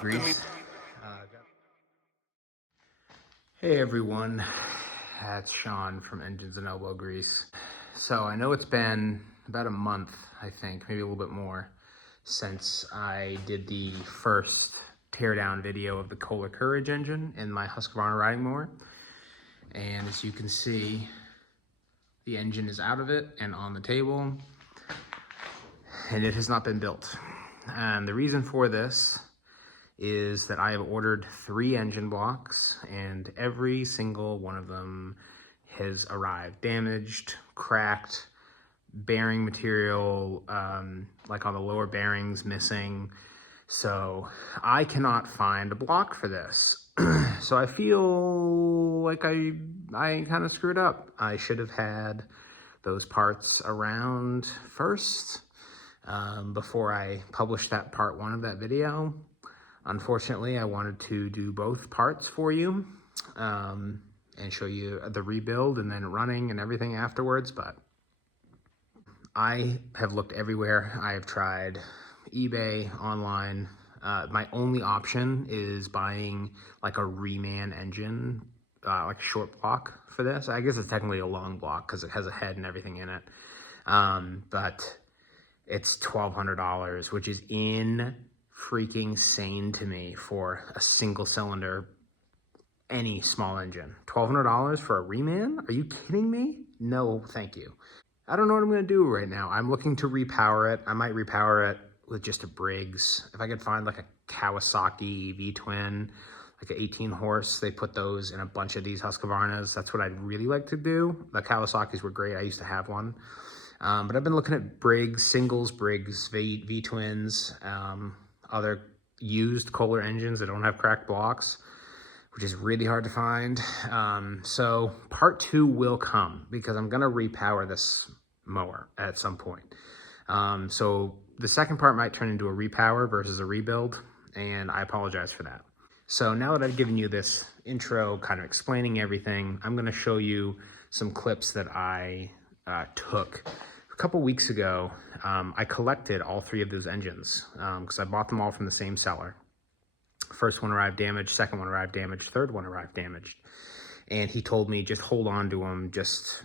grease. Hey everyone, it's Sean from Engines and Elbow Grease. So I know it's been about a month, I think, maybe a little bit more, since I did the first teardown video of the Kohler Courage engine in my Husqvarna riding mower. And as you can see, the engine is out of it and on the table, and it has not been built. And the reason for this is that I have ordered 3 engine blocks, and every single one of them has arrived damaged, cracked, bearing material, like on the lower bearings, missing. So I cannot find a block for this. So I feel like I kind of screwed up. I should have had those parts around first, before I published that part 1 of that video. Unfortunately, I wanted to do both parts for you, and show you the rebuild and then running and everything afterwards, but I have looked everywhere. I have tried eBay, online. My only option is buying like a reman engine, like a short block for this. I guess it's technically a long block because it has a head and everything in it. But it's $1,200, which is freaking sane to me for a single cylinder, any small engine. $1,200 for a reman? Are you kidding me? No, thank you. I don't know what I'm gonna do right now. I'm looking to repower it. I might repower it with just a Briggs. If I could find like a Kawasaki V-twin, like an 18 horse, they put those in a bunch of these Husqvarnas. That's what I'd really like to do. The Kawasaki's were great. I used to have one. But I've been looking at Briggs, singles Briggs, V-twins, other used Kohler engines that don't have cracked blocks, which is really hard to find. So part 2 will come because I'm gonna repower this mower at some point. So the second part might turn into a repower versus a rebuild, and I apologize for that. So now that I've given you this intro, kind of explaining everything, I'm gonna show you some clips that I took a couple weeks ago. I collected all 3 of those engines because I bought them all from the same seller. First one arrived damaged, second one arrived damaged, third one arrived damaged. And he told me, just hold on to them.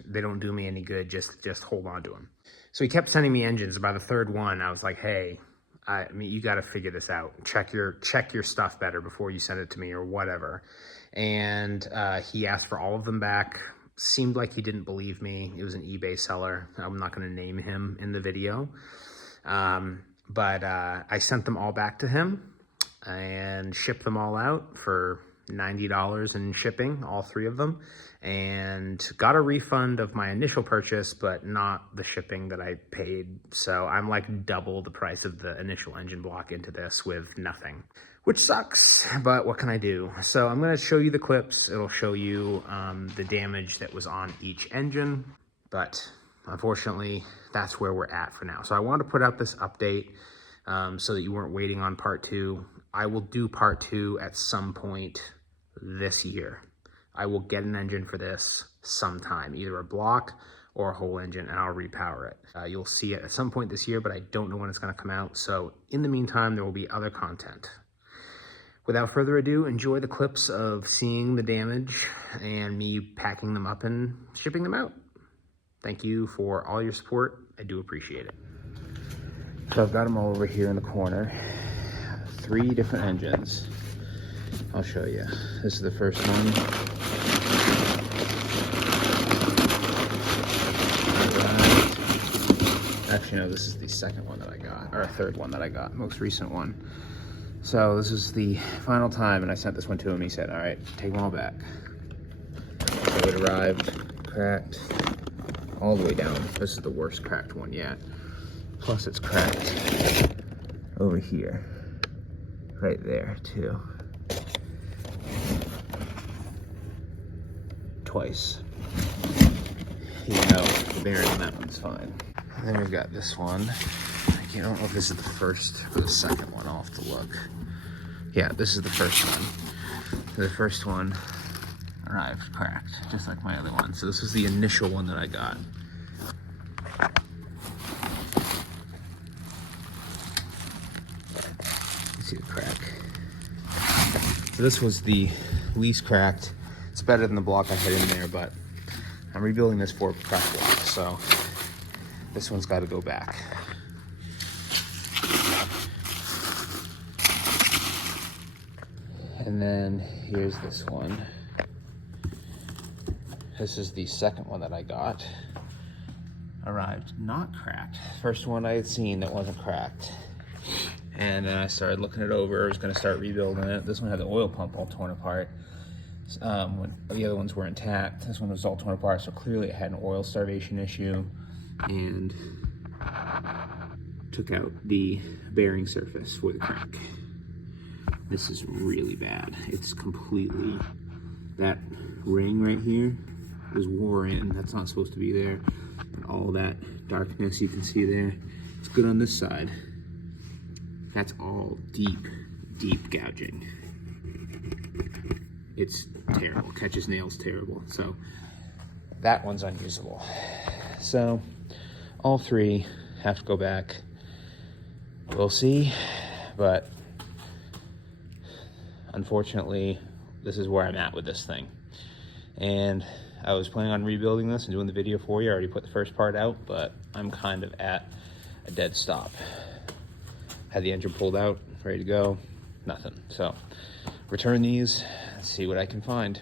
They don't do me any good. Just hold on to them. So he kept sending me engines. By the third one, I was like, hey, I mean, you got to figure this out. Check your stuff better before you send it to me or whatever. And he asked for all of them back. Seemed like he didn't believe me. It was an eBay seller. I'm not going to name him in the video. But I sent them all back to him and shipped them all out for $90 in shipping, all 3 of them, and got a refund of my initial purchase, but not the shipping that I paid. So I'm like double the price of the initial engine block into this with nothing, which sucks, but what can I do? So I'm gonna show you the clips. It'll show you the damage that was on each engine, but unfortunately, that's where we're at for now. So I wanted to put out this update so that you weren't waiting on part 2. I will do part 2 at some point this year. I will get an engine for this sometime, either a block or a whole engine, and I'll repower it. You'll see it at some point this year, but I don't know when it's gonna come out. So in the meantime, there will be other content. Without further ado, enjoy the clips of seeing the damage and me packing them up and shipping them out. Thank you for all your support. I do appreciate it. So I've got them all over here in the corner. 3 different engines. I'll show you. This is the first one. Actually, no, this is the second one that I got, or third one that I got, most recent one. So this is the final time, and I sent this one to him. He said, all right, take them all back. So it arrived, cracked, all the way down. This is the worst cracked one yet. Plus it's cracked over here. Right there, too. Twice. You know, the bearing on that one's fine. And then we've got this one. I don't know if this is the first or the second one. I'll have to look. Yeah, this is the first one. The first one arrived cracked, just like my other one. So this was the initial one that I got. You see the crack. So this was the least cracked. It's better than the block I had in there, but I'm rebuilding this for cracked block, so this one's got to go back. And then here's this one. This is the second one that I got. Arrived not cracked. First one I had seen that wasn't cracked. And then I started looking it over. I was gonna start rebuilding it. This one had the oil pump all torn apart. When the other ones were intact. This one was all torn apart, so clearly it had an oil starvation issue. And took out the bearing surface for the crank. This is really bad. It's completely, that ring right here is wore in. That's not supposed to be there. And all that darkness you can see there. It's good on this side. That's all deep, deep gouging. It's terrible. Catches nails terrible. So that one's unusable. So all three have to go back. We'll see, but unfortunately, this is where I'm at with this thing. And I was planning on rebuilding this and doing the video for you. I already put the first part out, but I'm kind of at a dead stop. Had the engine pulled out, ready to go, nothing. So return these and see what I can find.